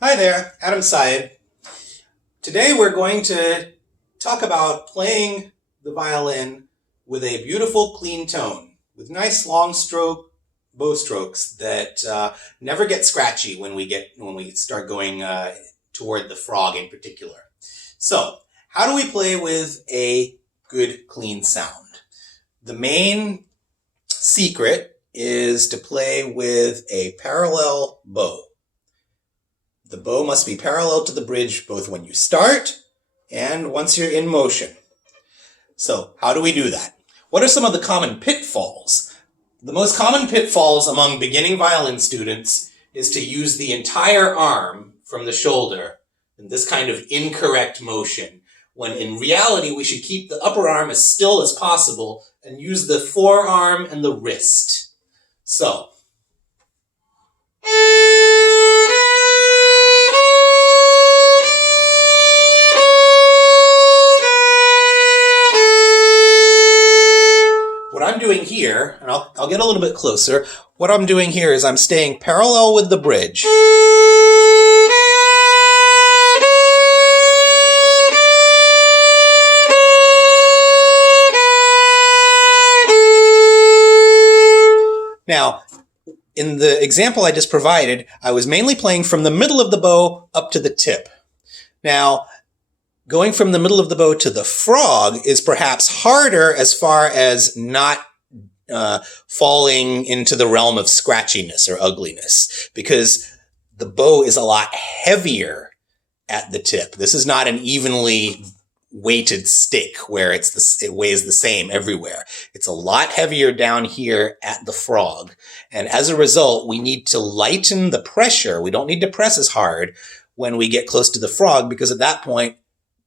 Hi there, Adam Syed. Today we're going to talk about playing the violin with a beautiful clean tone, with nice long stroke bow strokes that never get scratchy when we start going toward the frog in particular. So, how do we play with a good clean sound? The main secret is to play with a parallel bow. The bow must be parallel to the bridge both when you start and once you're in motion. So, how do we do that? What are some of the common pitfalls? The most common pitfalls among beginning violin students is to use the entire arm from the shoulder in this kind of incorrect motion, when in reality we should keep the upper arm as still as possible and use the forearm and the wrist. So, what I'm doing here, and I'll get a little bit closer, what I'm doing here is I'm staying parallel with the bridge. Now, in the example I just provided, I was mainly playing from the middle of the bow up to the tip. Now, going from the middle of the bow to the frog is perhaps harder as far as not falling into the realm of scratchiness or ugliness, because the bow is a lot heavier at the tip. This is not an evenly weighted stick where it weighs the same everywhere. It's a lot heavier down here at the frog. And as a result, we need to lighten the pressure. We don't need to press as hard when we get close to the frog, because at that point,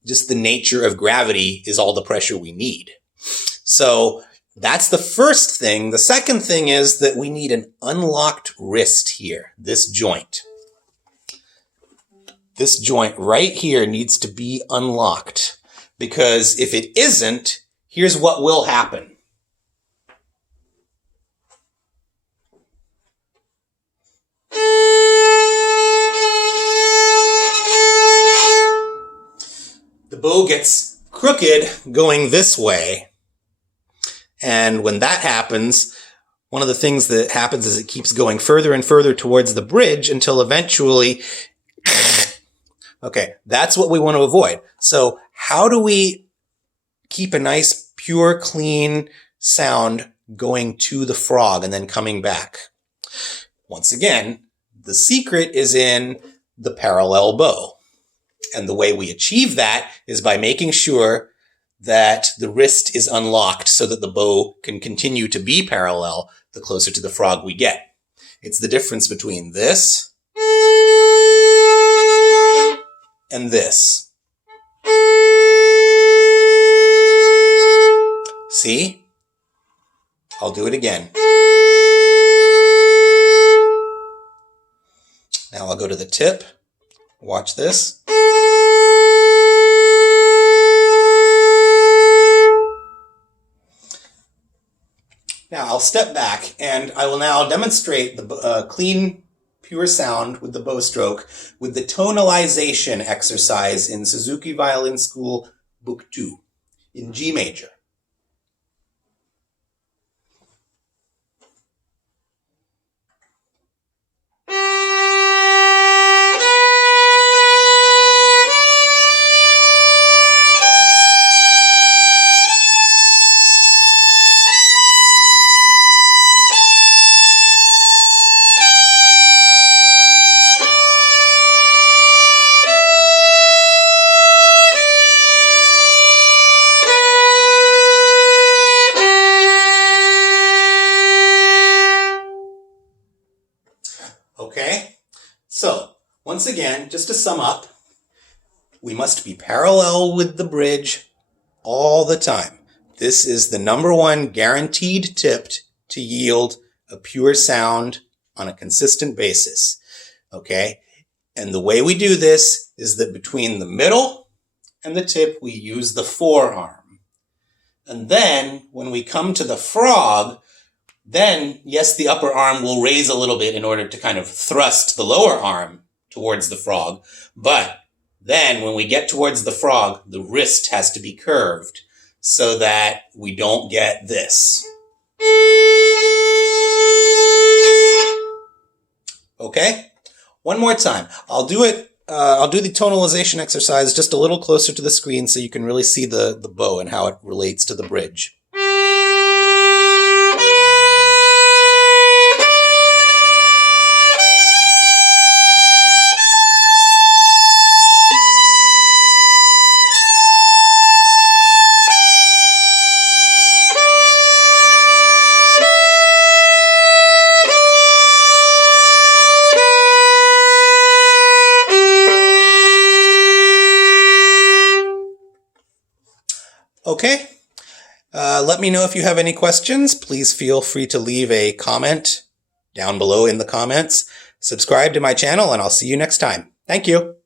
just the nature of gravity is all the pressure we need. So that's the first thing. The second thing is that we need an unlocked wrist here, this joint. This joint right here needs to be unlocked, because if it isn't, here's what will happen. The bow gets crooked going this way. And when that happens, one of the things that happens is it keeps going further and further towards the bridge until eventually, okay, that's what we want to avoid. So how do we keep a nice, pure, clean sound going to the frog and then coming back? Once again, the secret is in the parallel bow. And the way we achieve that is by making sure that the wrist is unlocked so that the bow can continue to be parallel the closer to the frog we get. It's the difference between this and this. See? I'll do it again. Now I'll go to the tip. Watch this. Now I'll step back and I will now demonstrate the clean, pure sound with the bow stroke with the tonalization exercise in Suzuki Violin School Book 2 in G major. Okay, so once again, just to sum up, we must be parallel with the bridge all the time. This is the number one guaranteed tip to yield a pure sound on a consistent basis. Okay, and the way we do this is that between the middle and the tip, we use the forearm. And then when we come to the frog, then, yes, the upper arm will raise a little bit in order to kind of thrust the lower arm towards the frog. But then when we get towards the frog, the wrist has to be curved so that we don't get this. Okay? One more time. I'll do it. I'll do the tonalization exercise just a little closer to the screen so you can really see the bow and how it relates to the bridge. Okay, let me know if you have any questions. Please feel free to leave a comment down below in the comments. Subscribe to my channel, and I'll see you next time. Thank you.